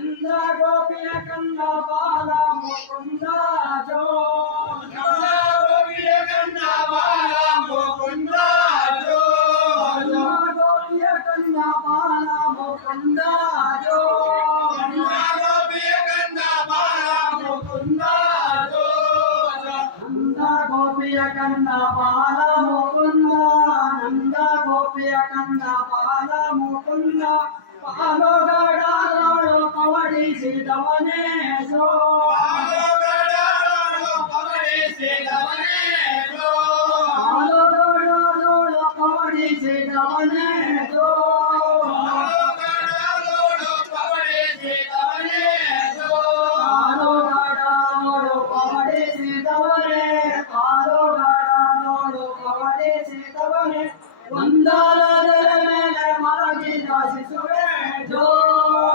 ನಂದ ಗೋಪಿಯ ಕಂದ ಬಾಲ ಮುಕುಂದ ಜೋ ನಂದ ಗೋಪಿಯ ಕಂದ ಬಾಲ ಮುಕುಂದ ಜೋ ನಂದ ಗೋಪಿಯ ಕಂದ ಬಾಲ ಮುಕುಂದ ಜೋ ನಂದ ಗೋಪಿಯ ಕಂದ ಬಾಲ ಮುಕುಂದ ಜೋ ನಂದ ಗೋಪಿಯ ಕಂದ ಬಾಲ ಮುಕುಂದ ನಂದ ಗೋಪಿಯ ಕಂದ ಬಾಲ ಮುಕುಂದ ಪಾಲೋಗಡಾಳು ಪವಡಿಸಿದವನೇ ಜೋ ಪಾಲೋಗಡಾಳು ಪವಡಿಸಿದವನೇ ಜೋ ಪಾಲೋಗಡಾಳು ಪವಡಿಸಿದವನೇ ಜೋ ಪಾಲೋಗಡಾಳು ಪವಡಿಸಿದವನೇ ಜೋ ಪಾಲೋಗಡಾಳು ಪವಡಿಸಿದವನೇ ಪಾಲೋಗಡಾಳು ಪವಡಿಸಿದವನೇ ಒಂದಾಲದ ಮೇಲೆ ಮಲಗಿದ ಶಿಶುವೆ ಜೋ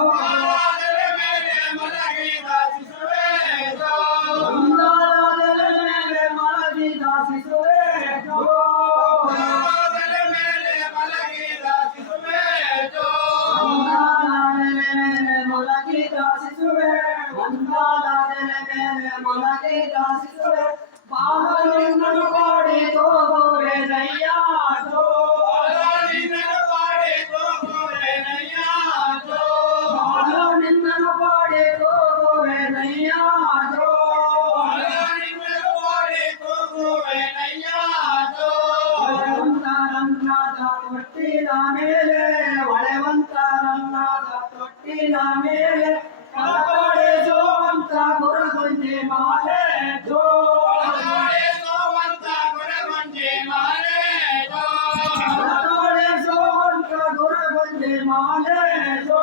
ಒಂದಾಲದ ಮೇಲೆ ಮಲಗಿದ ಶಿಶುವೆ ಜೋ ಒಂದಾಲದ ಮೇಲೆ ಮಲಗಿದ ಶಿಶುವೆ ಜೋ ಒಂದಾಲದ ಮೇಲೆ ಮಲಗಿದ ಶಿಶುವೆ ಜೋ ಒಂದಾಲದ ಮೇಲೆ ಮಲಗಿದ ಶಿಶುವೆ ಒಂದಾಲದ ಮೇಲೆ ಮಲಗಿದ ಶಿಶುವೆ ಬಾಲನಿನ್ನನು ಪಾಡಿ ತೋಗುವೆ ನಯ್ಯ ಜೋ ಬಾಲನಿನ್ನನು ಪಾಡಿ ತೋಗುವೆ ನಯ್ಯ ಜೋ ಬಾಲನಿನ್ನನು ಪಾಡಿ ತೋಗುವೆ ನಯ್ಯ ಜೋ ಬಾಲನಿನ್ನನು ಪಾಡಿ ತೋಗುವೆ ನಯ್ಯ ಜೋ ಹೊಳೆವಂತರನ್ನಾದ ತೊಟ್ಟಿಲ ಮೇಲೆ ಹೊಳೆವಂತರನ್ನಾದ ತೊಟ್ಟಿಲ ಮೇಲೆ ಕಳಕಳಿಸುವಂತ ಗುರುಗುಂಜಿ ಮಾಲೆ ಜೋ ಕಳಕಳಿಸುವಂತ ಗುರುಗುಂಜಿ ಮಾಲೆ ಜೋ ಕಳಕಳಿಸುವಂತ ಗುರುಗುಂಜಿ ಮಾಲೆ ಜೋ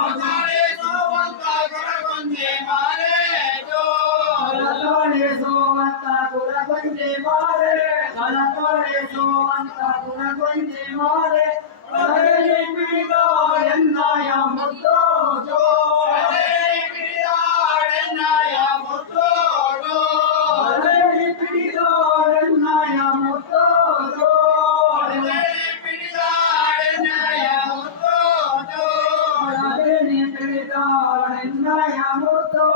ಕಳಕಳಿಸುವಂತ ಗುರುಗುಂಜಿ ಮಾಲೆ ಜೋ ಕಳಕಳಿಸುವಂತ ಗುರುಗುಂಜಿ ಮಾಲೆ ಕಳಕಳಿಸುವಂತ ಗುರುಗುಂಜಿ ಮಾಲೆ ಕಳಕಳಿ ಬಿಡಿದಾಡೆನ್ನಯ ಮುದ್ದು ಜೋ ಕಳಕಳಿ ಬಿಡಿದಾಡೆನ್ನಯ ಮುದ್ದು ಜೋ ಕಳಕಳಿ ಬಿಡಿದಾಡೆನ್ನಯ ಮುದ್ದು ಜೋ ಕಳಕಳಿ ಬಿಡಿದಾಡೆನ್ನಯ ಮುದ್ದು ಜೋ ಕಳಕಳಿ ಬಿಡಿದಾಡೆನ್ನಯ ಮುದ್ದು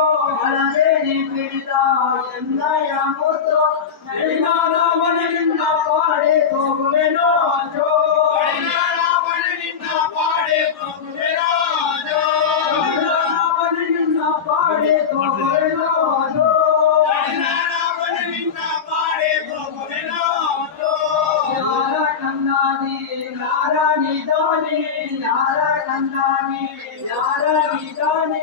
ಕಳಕಳಿ ಬಿಡಿದಾಡೆನ್ನಯ ಮುದ್ದು ನಳಿನಾದ ಮನೆಯಿಂದ ಪಾಡಿ ಹೋಗುವೆನೋ ಜೋ ನಳಿನಾದ ಮನೆಯಿಂದ ಪಾಡಿ ಹೋಗುವೆನೋ ಜೋ ನಳಿನಾದ ಮನೆಯಿಂದ ಪಾಡಿ ಹೋಗುವೆನೋ ಜೋ ನಳಿನಾದ ಮನೆಯಿಂದ ಪಾಡಿ ಹೋಗುವೆನೋ ಜೋ ಯಾರ ಕಂದಾನಿ ಯಾರ ನಿದಾನಿ ಯಾರ ಕಂದಾನಿ ಯಾರ ನಿದಾನಿ